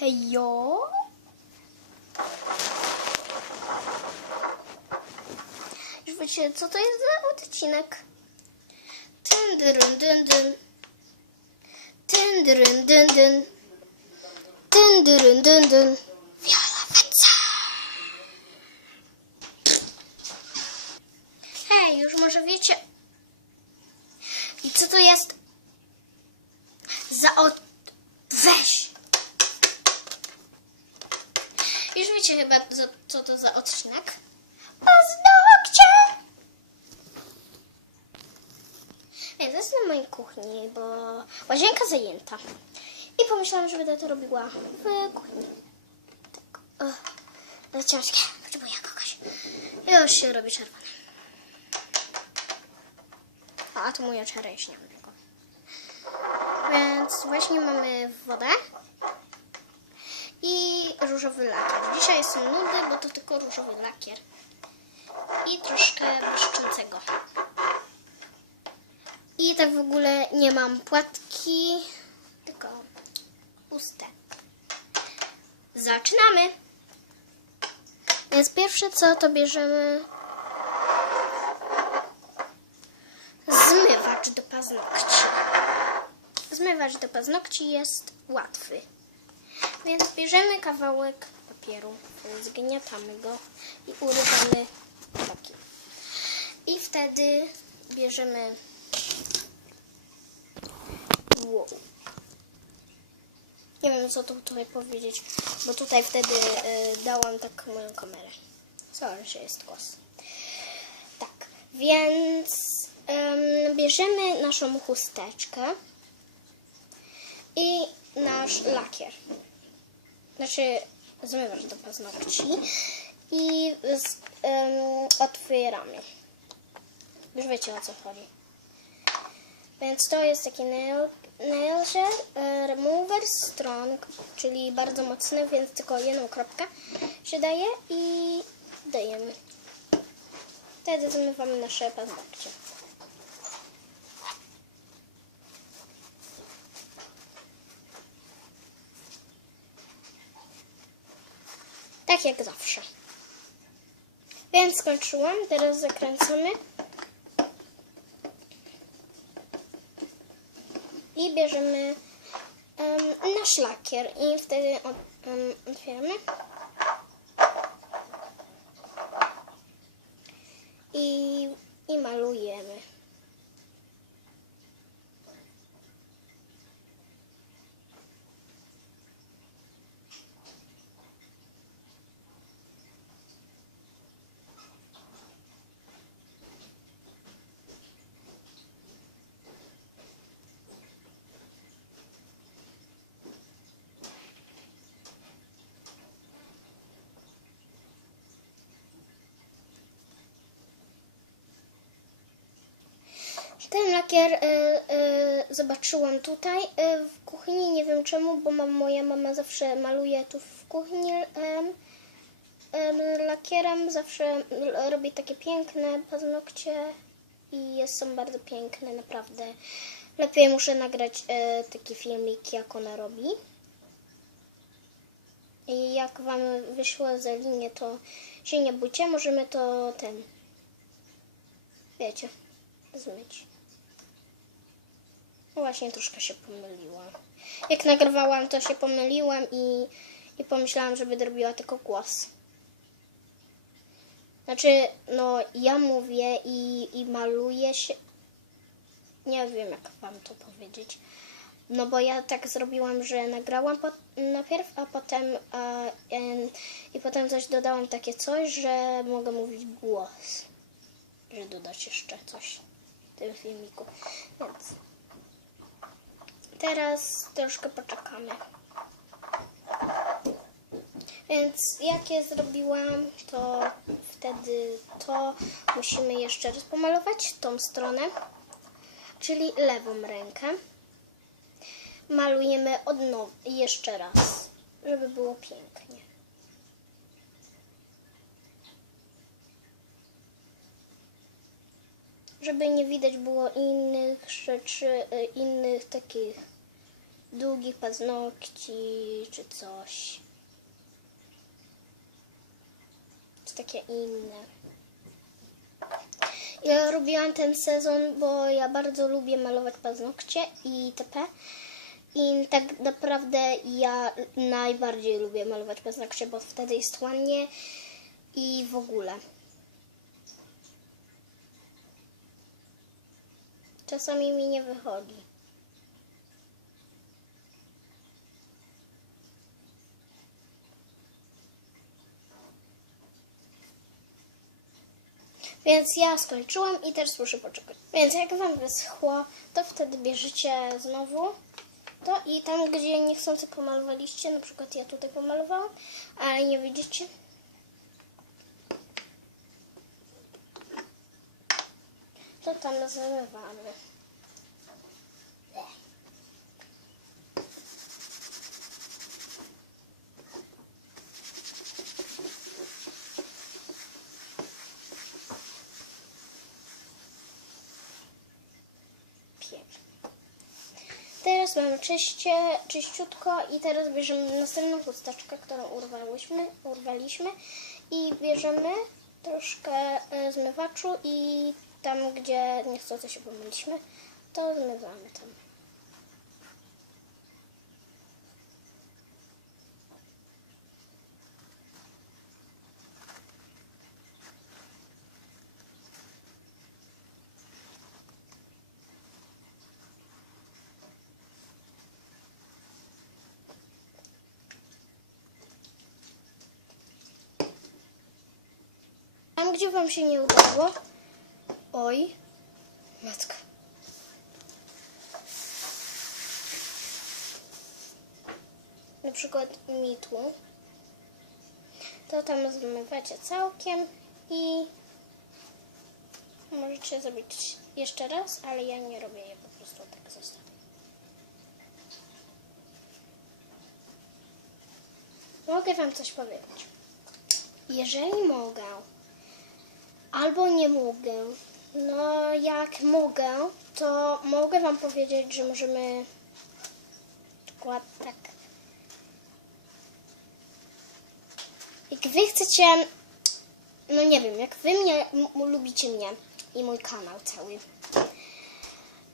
Hejo. Już wiecie, co to jest za odcinek? Dyn, dyn, dyn, dyn. Dyn, dyn, dyn, dyn. Dyn, dyn, dyn, dyn. Hej, już może wiecie... I co to jest za od... Weź! Już wiecie chyba, co, to za odcinek? Paznokcie! Więc to jest na mojej kuchni, bo łazienka zajęta. I pomyślałam, że będę to robiła w kuchni. Tak. O, ale ciężkie. Potrzebuję kogoś. Już się robi czerwone. A tu moja czereśnia. tylko. Więc właśnie mamy wodę i różowy lakier. Dzisiaj są nudy, bo to tylko różowy lakier. I troszkę błyszczącego. I tak w ogóle nie mam płatki, tylko puste. Zaczynamy! Więc pierwsze co to bierzemy zmywacz do paznokci. Zmywacz do paznokci jest łatwy. Więc bierzemy kawałek papieru, zgniatamy go i urywamy taki. I wtedy bierzemy wow. Nie wiem co tu tutaj powiedzieć, bo tutaj wtedy y, dałam tak moją kamerę. Sorry, że jest głos. Tak, więc ym, bierzemy naszą chusteczkę i nasz lakier. Znaczy zmywacz do paznokci i z, otwieramy. Już wiecie o co chodzi. Więc to jest taki nail, nail gel, remover strong, czyli bardzo mocny, więc tylko jedną kropkę się daje i dajemy. Wtedy zmywamy nasze paznokcie. Tak jak zawsze. Więc skończyłam, teraz zakręcamy. I bierzemy em, nasz lakier i wtedy od, em, otwieramy. I, I malujemy. Ten lakier y, y, zobaczyłam tutaj y, w kuchni. Nie wiem czemu, bo mam, moja mama zawsze maluje tu w kuchni em, em, lakierem. Zawsze robi takie piękne paznokcie i są bardzo piękne, naprawdę. Lepiej muszę nagrać e, taki filmik, jak ona robi. I jak Wam wyszło za linię, to się nie bójcie, możemy to ten, wiecie, zmyć. No właśnie troszkę się pomyliłam. Jak nagrywałam, to się pomyliłam i, i pomyślałam, że będę robiła tylko głos. Znaczy, no ja mówię i, i maluję się. Nie wiem, jak wam to powiedzieć. No bo ja tak zrobiłam, że nagrałam po, najpierw, a potem a, i potem coś dodałam takie coś, że mogę mówić głos. Że dodać jeszcze coś w tym filmiku. Więc teraz troszkę poczekamy. Więc jak je zrobiłam, to wtedy to musimy jeszcze raz pomalować tą stronę, czyli lewą rękę. Malujemy od nowa, jeszcze raz, żeby było pięknie. Żeby nie widać było innych rzeczy, y, innych takich długich paznokci czy coś. Czy takie inne. Ja robiłam ten sezon, bo ja bardzo lubię malować paznokcie i itp. I tak naprawdę ja najbardziej lubię malować paznokcie, bo wtedy jest ładnie i w ogóle. Czasami mi nie wychodzi. Więc ja skończyłam i teraz muszę poczekać. Więc jak Wam wyschło, to wtedy bierzecie znowu to i tam, gdzie niechcący pomalowaliście, na przykład ja tutaj pomalowałam, ale nie widzicie, to tam zmywamy. Pięknie. Teraz mamy czyście, czyściutko i teraz bierzemy następną chusteczkę, którą urwałyśmy, urwaliśmy i bierzemy troszkę e, zmywaczu i tam, gdzie niechcący się pomyliśmy, to zmywamy tam. Gdzie Wam się nie udało, oj, matka. Na przykład mi tu, to tam zmywacie całkiem i możecie zrobić jeszcze raz, ale ja nie robię je po prostu tak zostawię. Mogę Wam coś powiedzieć. Jeżeli mogę, albo nie mogę, no jak mogę, to mogę Wam powiedzieć, że możemy przykład tak. Jak Wy chcecie, no nie wiem, jak Wy mnie lubicie mnie i mój kanał cały,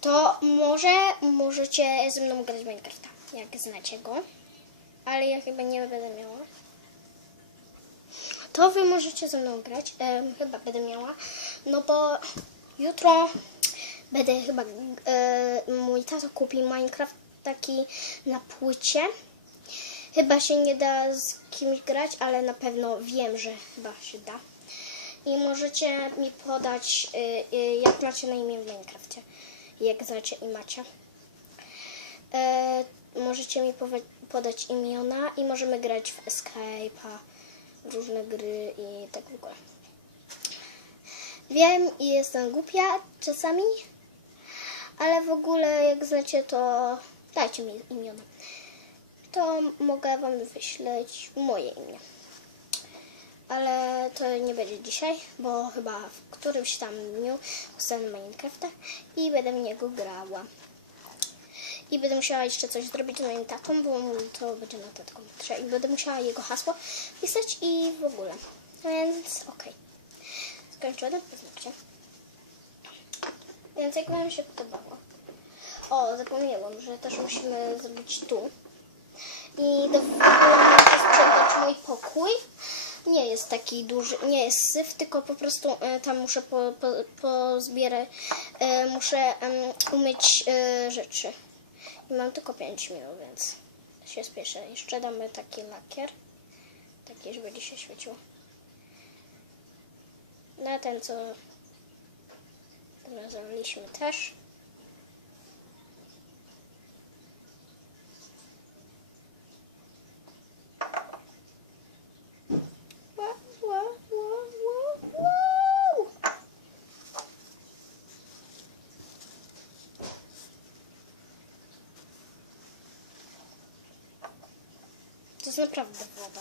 to może możecie ze mną grać Minecrafta, jak znacie go, ale ja chyba nie będę miała to wy możecie ze mną grać. Chyba będę miała. No bo jutro będę chyba. E, mój tato kupi Minecraft taki na płycie. Chyba się nie da z kimś grać, ale na pewno wiem, że chyba się da. I możecie mi podać, y, y, jak macie na imię w Minecrafcie. Jak znacie i macie. Możecie mi podać imiona i możemy grać w Escape'a, różne gry i tak w ogóle. Wiem i jestem głupia czasami, ale w ogóle jak znacie to dajcie mi imiona. To mogę wam wyśleć moje imię. Ale to nie będzie dzisiaj, bo chyba w którymś tam dniu dostanę Minecrafta i będę w niego grała. I będę musiała jeszcze coś zrobić z moim tatą, bo to będzie na tatką metrze. I będę musiała jego hasło pisać i w ogóle. Więc okej. Skończone paznokcie. Więc jak Wam się podobało. O, zapomniałam, że też musimy zrobić tu. I do muszę mój pokój. Nie jest taki duży, nie jest syf, tylko po prostu e, tam muszę po, po, pozbierać, e, muszę em, umyć e, rzeczy. Mam tylko 5 minut, więc się spieszę. Jeszcze damy taki lakier. Taki, żeby będzie się świeciło. Na ten, co zrobiliśmy też. Wow, wow, wow, wow, wow. To jest naprawdę woda.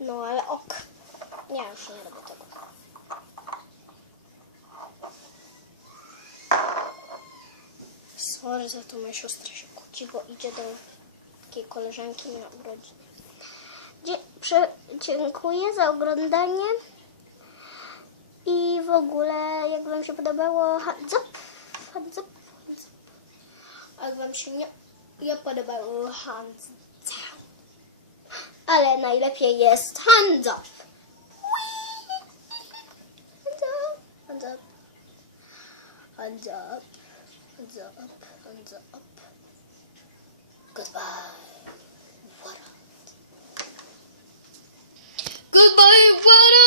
No ale ok. Nie, już nie robię tego. Sorry za to, moja siostra się kłóci, bo idzie do takiej koleżanki na urodziny. Dziękuję za oglądanie. I w ogóle, jak Wam się podobało, hands up, jak Wam się nie, nie podobają handza. Ale najlepiej jest handza. Hands up, hands up, hands up, hands up, up. Goodbye. World. Goodbye, world.